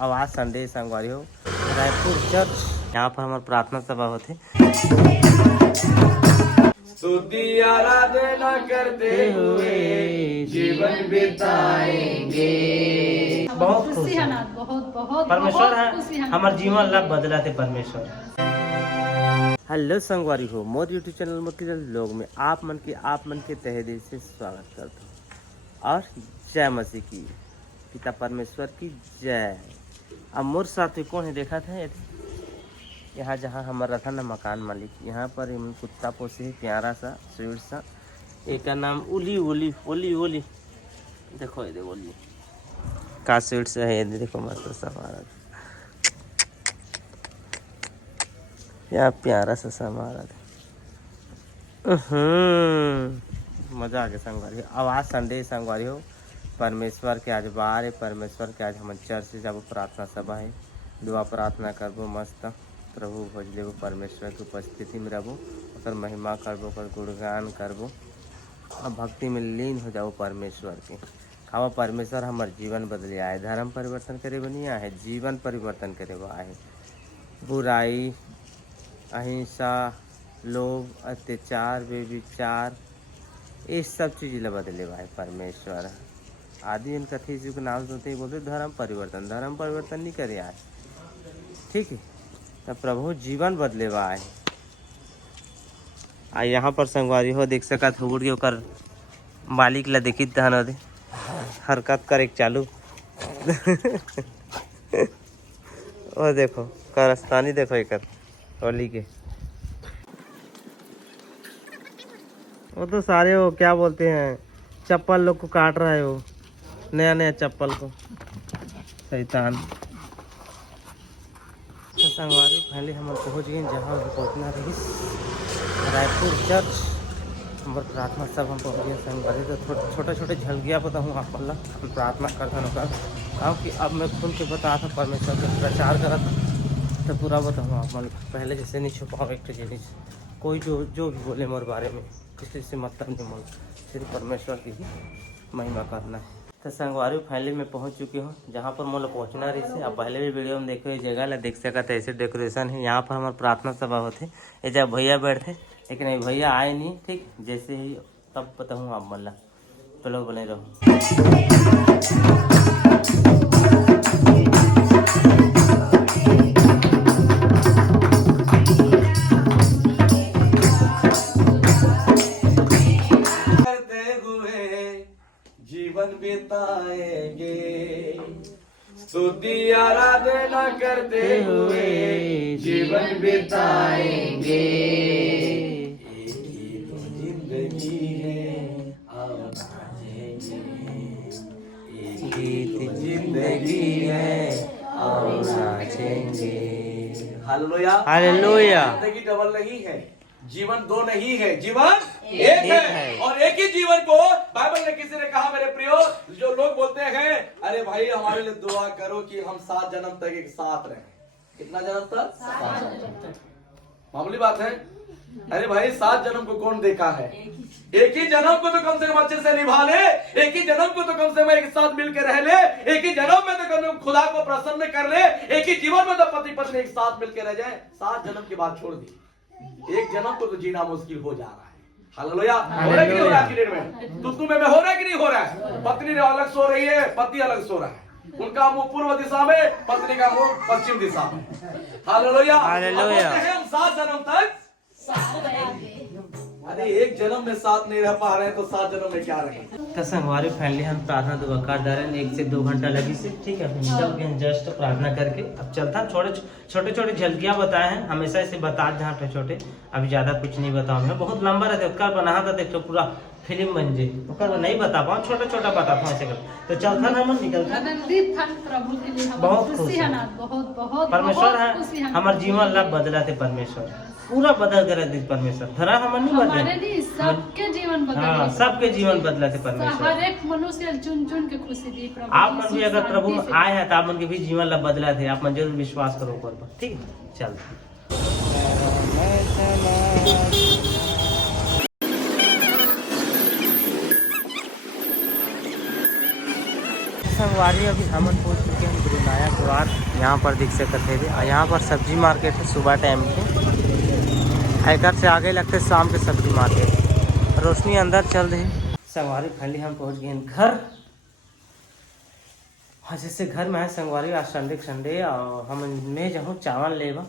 आवाज संडे संगवारी हो रायपुर चर्च, यहाँ पर हमारे प्रार्थना सभा होते स्तुति आराधना करते हुए जीवन बिताएंगे। बहुत खुश है, बहुत बहुत परमेश्वर है हमारे जीवन ला बदला थे परमेश्वर। हेलो संगवारी हो, मोर यूट्यूब चैनल मोटिवेशनल लोग में आप मन के तहे दिल से स्वागत करता हूँ और जय मसीह की, पिता परमेश्वर की जय। अब मोर साथ में कौन है देखा था यहाँ जहाँ हमारा था ना मकान मालिक, यहाँ पर कुत्ता पोसे है प्यारा सा स्वीट सा, एक का नाम उली ओली ओली ओली, देखो ये देखो ओली का स्वीट सा है, देखो मस्त सा हमारा यहाँ प्यारा सा हमारा मजा आ गया संगवारी। आवाज संडे संगवारी हो, परमेश्वर के आज बार है, परमेश्वर के आज हम चर्च से जब प्रार्थना सभा है, दुआ प्रार्थना करबो मस्त प्रभु भोज लेबो, परमेश्वर की उपस्थिति में रहबो, और महिमा करबो, ओकर गुणगान करबो और भक्ति में लीन हो जाओ परमेश्वर के। खावा परमेश्वर हमारे जीवन बदले आए, धर्म परिवर्तन करे बनी आए, जीवन परिवर्तन करे वो आए। बुराई, अहिंसा, लोभ, अत्याचार, बेविचार, ये सब चीज़ ला बदले भाई परमेश्वर। आदि इन कथी जी के नाम सुनते ही बोलते धर्म परिवर्तन नहीं करे आए, ठीक है। तब प्रभु जीवन बदले आए। आ यहाँ पर संगवारी हो देख सका थोड़ के ओकर मालिक ला देखी दहन दे हरकत करे चालू ओ देखो कारस्तानी, देखो एक होली के वो तो सारे वो क्या बोलते हैं चप्पल लोग को काट रहा है, वो नया नया चप्पल को शैतान। तो संगवारी पहले हम पहुँच गए जहाँ पहुँचना रही रायपुर चर्च, हमारे प्रार्थना सब हम पहुँच गए संगवारी। तो छोटे छोटे झलकिया बताऊँ आप मतलब हम प्रार्थना करता होगा, क्योंकि अब मैं खुल के बता था परमेश्वर का प्रचार करा था, तो पूरा बताऊँ आप मतलब पहले जैसे नहीं छुपाऊँ एक जिनिस, कोई जो भी बोले मेरे बारे में किसी से मतलब नहीं बोल, सिर्फ परमेश्वर की ही महिमा करना है। तो संगवारी फाइनली में पहुंच चुकी हूँ जहाँ पर मतलब पहुँचना रही से। अब पहले भी वीडियो में देखो ये जगह ला देख सका था, ऐसे डेकोरेशन है। यहाँ पर हमारे प्रार्थना सभा होते ये जब भैया बैठे, लेकिन अभी भैया आए नहीं, ठीक जैसे ही तब बताऊँ आप मतलब, चलो बने रहो। जीवन बिताएंगे, स्तुति आराधना करते हुए जीवन बिताएंगे। एक ही तो जिंदगी है आओ नाचेंगे, एक ही तो जिंदगी है आओ नाचेंगे। Hallelujah hallelujah. जिंदगी डबल नहीं है, जीवन दो नहीं है, जीवन एक है। और एक ही जीवन को बाइबल में किसी ने कहा मेरे प्रियो, जो लोग बोलते हैं अरे भाई हमारे लिए दुआ करो कि हम 7 जन्म तक एक साथ रहें। कितना जन्म तक? 7 जन्म। मामूली बात है। अरे भाई 7 जन्म को कौन देखा है? एक ही जन्म को तो कम से कम अच्छे से निभा ले, एक ही जन्म को तो कम से कम एक साथ मिलकर रह ले, एक ही जन्म में तो कम से कम खुदा को प्रसन्न कर ले, एक ही जीवन में तो पति पत्नी एक साथ मिलकर रह जाए। 7 जन्म की बात छोड़ दी, एक जन्म को तो जीना मुश्किल हो जा रहा है। हालेलुया। हो रहा है कि नहीं हो रहा है? में तुम में हो रहा है कि नहीं हो रहा है? पत्नी अलग सो रही है, पति अलग सो रहा है, उनका मुंह पूर्व दिशा में, पत्नी का मुंह पश्चिम दिशा में। Hallelujah hallelujah. हम 7 जन्म तक साथ रहेंगे। अरे एक जन्म में साथ नहीं रह पा रहे हैं तो 7 जन्म में क्या रहेंगे? तो संगवारी फैमिली हम प्रार्थना दुआ कर दे रहे हैं, 1 से 2 घंटा लगी से, ठीक है। चल गए जस्ट प्रार्थना करके अब चलता। छोटे छोटे झलकियाँ बताए हैं, हमेशा इसे बता दें छोटे छोटे, अभी ज्यादा कुछ नहीं बताऊंगा, बहुत लंबा रहता है उसका बना था, देखो पूरा फिल्म बन जे नहीं बता पाऊँ, छोटा छोटा बताता हूँ ऐसे कर। तो चलता ना मन निकलता, बहुत खुश है, बहुत परमेश्वर है हमारे जीवन ला बदला थे परमेश्वर, पूरा बदल कर दी परमेश्वर। धरा हम नहीं बदले, सबके जीवन बदला। हाँ सबके जीवन बदला थे परमेश्वर, हर एक मनुष्य चुन चुन के खुशी दी प्रभु। आप मन भी अगर प्रभु आए हैं तो आप मन के भी जीवन ला बदला थे, आप मन जरूर विश्वास करो ऊपर पर, ठीक है। चल संगवारी अभी हम पहुँच चुके हैं गुरुनाया द्वार। यहाँ पर दिख सकते थे और यहाँ पर सब्जी मार्केट है सुबह टाइम पे। घर से आगे लगते शाम के सब्जी मार्केट। रोशनी अंदर चल रही। संगवारी फाइनली हम पहुँच गए हैं घर। हाँ जैसे घर में है संगवारी आज संडे और हम मैं जाऊँ चावल लेवा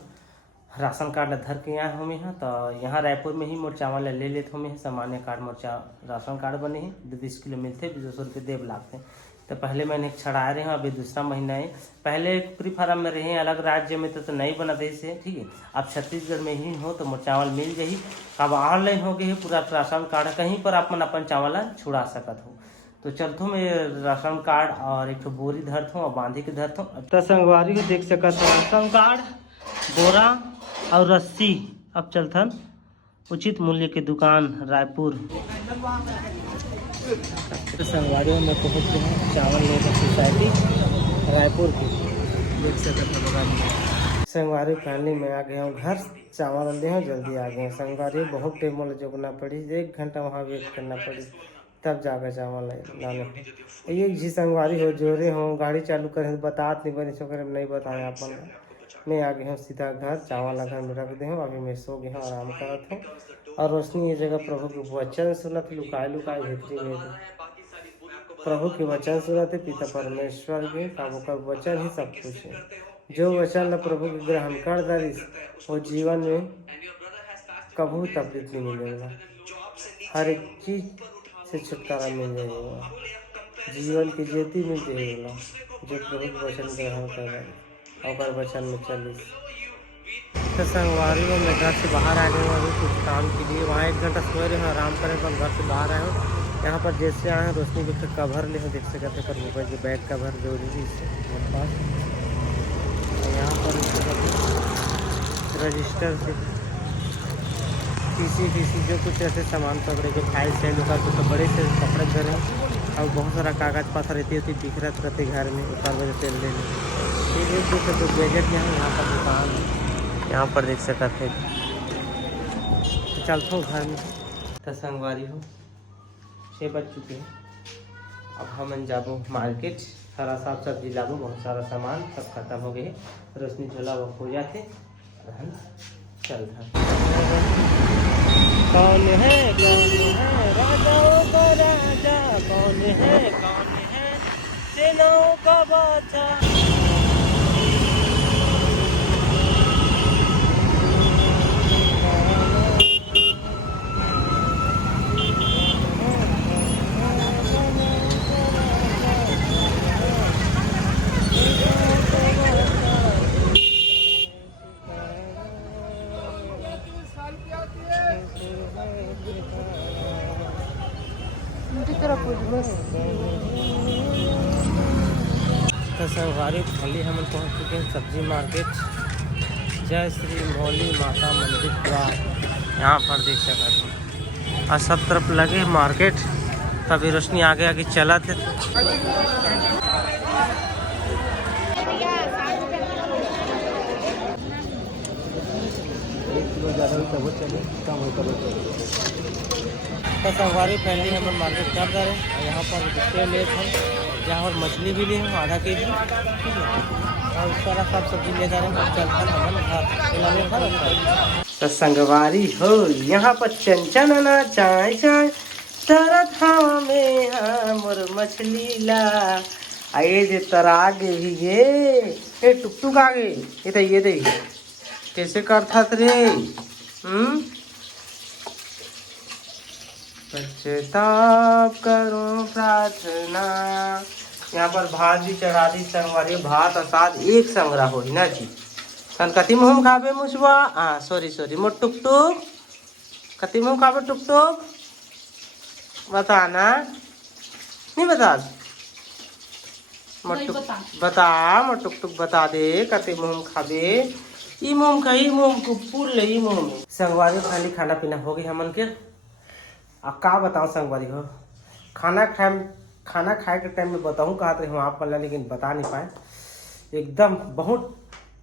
राशन कार्ड धर के आए हमें यहाँ तो यहाँ रायपुर में ही मोर चावल ले लेते हमें सामान्य कार्ड मोर राशन कार्ड बने हैं 20 किलो मिलते 200 रुपये देव लागते। तो पहले मैंने एक छड़ा रहे हैं अभी दूसरा महीना है। पहले प्री फार्म में रहे अलग राज्य में तो नहीं बनाते इसे ठीक है। आप छत्तीसगढ़ में ही हो तो मोर चावल मिल जाही। अब ऑनलाइन हो गए है पूरा राशन कार्ड कहीं पर अपन चावल छुड़ा सकत हो। तो चलतो मैं राशन कार्ड और एक बोरी धरता हूँ और बांधी के धरता हूँ। तो संगवारी को देख सकते हो राशन कार्ड बोरा और रस्सी। अब चलथन उचित मूल्य की दुकान रायपुर। तो संगवारी में पहुँच गए हैं चावल लेकर सोसाइटी रायपुर की देख सकते हो। संगवारी फाइनली में आ गया हूँ घर। चावल ले हूँ जल्दी आ गए। संगवारी बहुत टाइम वाला जोगना पड़ी 1 घंटा वहाँ वेट करना पड़ी तब जाकर चावल लाने। एक जी संगवारी हो जोरे हो गाड़ी चालू करें बतात नहीं बनी छोकरे नहीं बताएं अपन। मैं आ गया हूँ सीधा घर चावल घर में रख दे हूँ। अभी मैं सो गया हूँ आराम करत हूँ और रोशनी ये जगह प्रभु के वचन सुनत लुकाए भीतरी में प्रभु के वचन सुनते पिता परमेश्वर के का वचन ही सब कुछ है। जो वचन प्रभु के ग्रहण कर दरिस वो जीवन में कभी तकलीफ नहीं मिलेगा। हर एक चीज से छुटकारा मिल जाएगा। जीवन की ज्योति मिल जाएगा जो प्रभु के वचन ग्रहण कर और वचन में चलिस। तो संगवारी में मैं घर से बाहर आ गए हूँ अभी कुछ काम के लिए। वहाँ 1 घंटा सोए रहे हैं आराम करें तो घर से बाहर आए हूँ। यहाँ पर जैसे आए हैं रोशनी के कवर ले देख सकते पर मोबाइल के बैक कवर जरूरी है मेरे पास। यहाँ पर रजिस्टर से पीसी जो कुछ ऐसे सामान पकड़े के फाइल सेंड होगा तो बड़े से कपड़े धरे और बहुत सारा कागज पत्थर रहती होती बिखरत रहते घर में ऊपर वजह से ले लें। तो गैजेट यहाँ पर दुकान है यहाँ पर देख सकते थे। तो चलता हूँ घर में। तो संगवारी हो 6 बज चुके हैं। अब हम जाबो मार्केट सारा साफ सब्जी लाबो बहुत सारा सामान सब खत्म हो गए। रोशनी झोला वो हो जाते चल कौन है राजाओं का राजा कौन है सेनाओं का बादशाह। तो संगवारी खाली हम पहुँच चुके हैं सब्जी मार्केट। जय श्री मौली माता मंदिर द्वार यहाँ पर देख सकते और सब तरफ लगे मार्केट। तभी रोशनी आगे आगे चला थे। तो संगवारी फैमिली हम मार्केट कर रहे हैं और यहाँ पर डिस्प्ले ले थे जहाँ पर मछली भी ले हूँ आधा केजी ठीक है और उस सारा सब सब्जी ले जा रहे हैं घर। तो संगवारी हो यहाँ पर चंचना चाय चाय तरत हवा में मोर मछली ला आए जे तरागे भी ये टुकटुक आगे ये दे कैसे करता रे पश्चाताप करो प्रार्थना। यहाँ पर भात भी चढ़ा दी संगवारी भात और साथ एक संग्रह हो ना जी सन कति मुँह खाबे मुसवा सॉरी मोर टुकटुक कति मुँह खाबे टुकटुक बताना नहीं बता बता मोर टुकटुक बता दे कति मुँह खाबे ई मुँह का को पुल ले मुँह में। संगवारी खाली खाना पीना हो गई हमन के। अब का बताऊँ संगवारी हो खाना खाए के टाइम में बताऊँ कहा तो हम आप पर लेकिन बता नहीं पाए। एकदम बहुत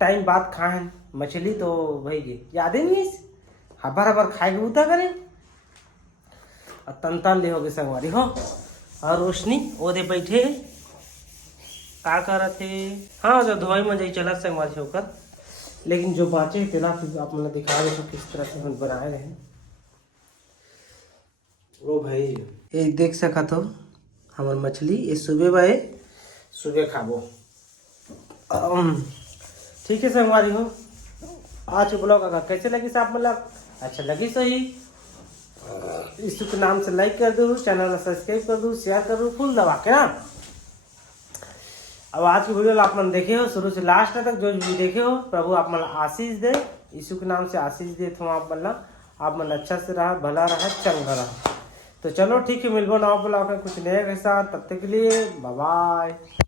टाइम बाद खाए हैं मछली तो भाई जी याद ही नहीं हबर खाए उतर करें और तन ले हो गए संगवारी हो। और रोशनी वो दे बैठे का करत थे। हाँ जो धोई में जाई चला संगवारी होकर, लेकिन जो बाचे तेला फिर आप मैंने दिखा दे किस तरह से हम बनाए रहे। ओ भाई ये देख सका तो हमार मछली ये सुबह बाए सुबह खाबो। ठीक है संगवारी हो, आज ब्लॉग अगर कैसे लगी साहब मतलब अच्छा लगी सही इस के नाम से लाइक कर दो, चैनल में सब्सक्राइब कर दो, शेयर कर दो फुल दबा के ना। अब आज की वीडियो आप मन देखे हो शुरू से लास्ट तक, जो भी देखे हो प्रभु आप मन आशीष दे, यीशु के नाम से आशीष दे तो आप मन अच्छा से रहा, भला रहा, चंगा रहा। तो चलो ठीक है, मिलबो ना ब्लॉग में कुछ नया के साथ, तब तक के लिए बाय बाय।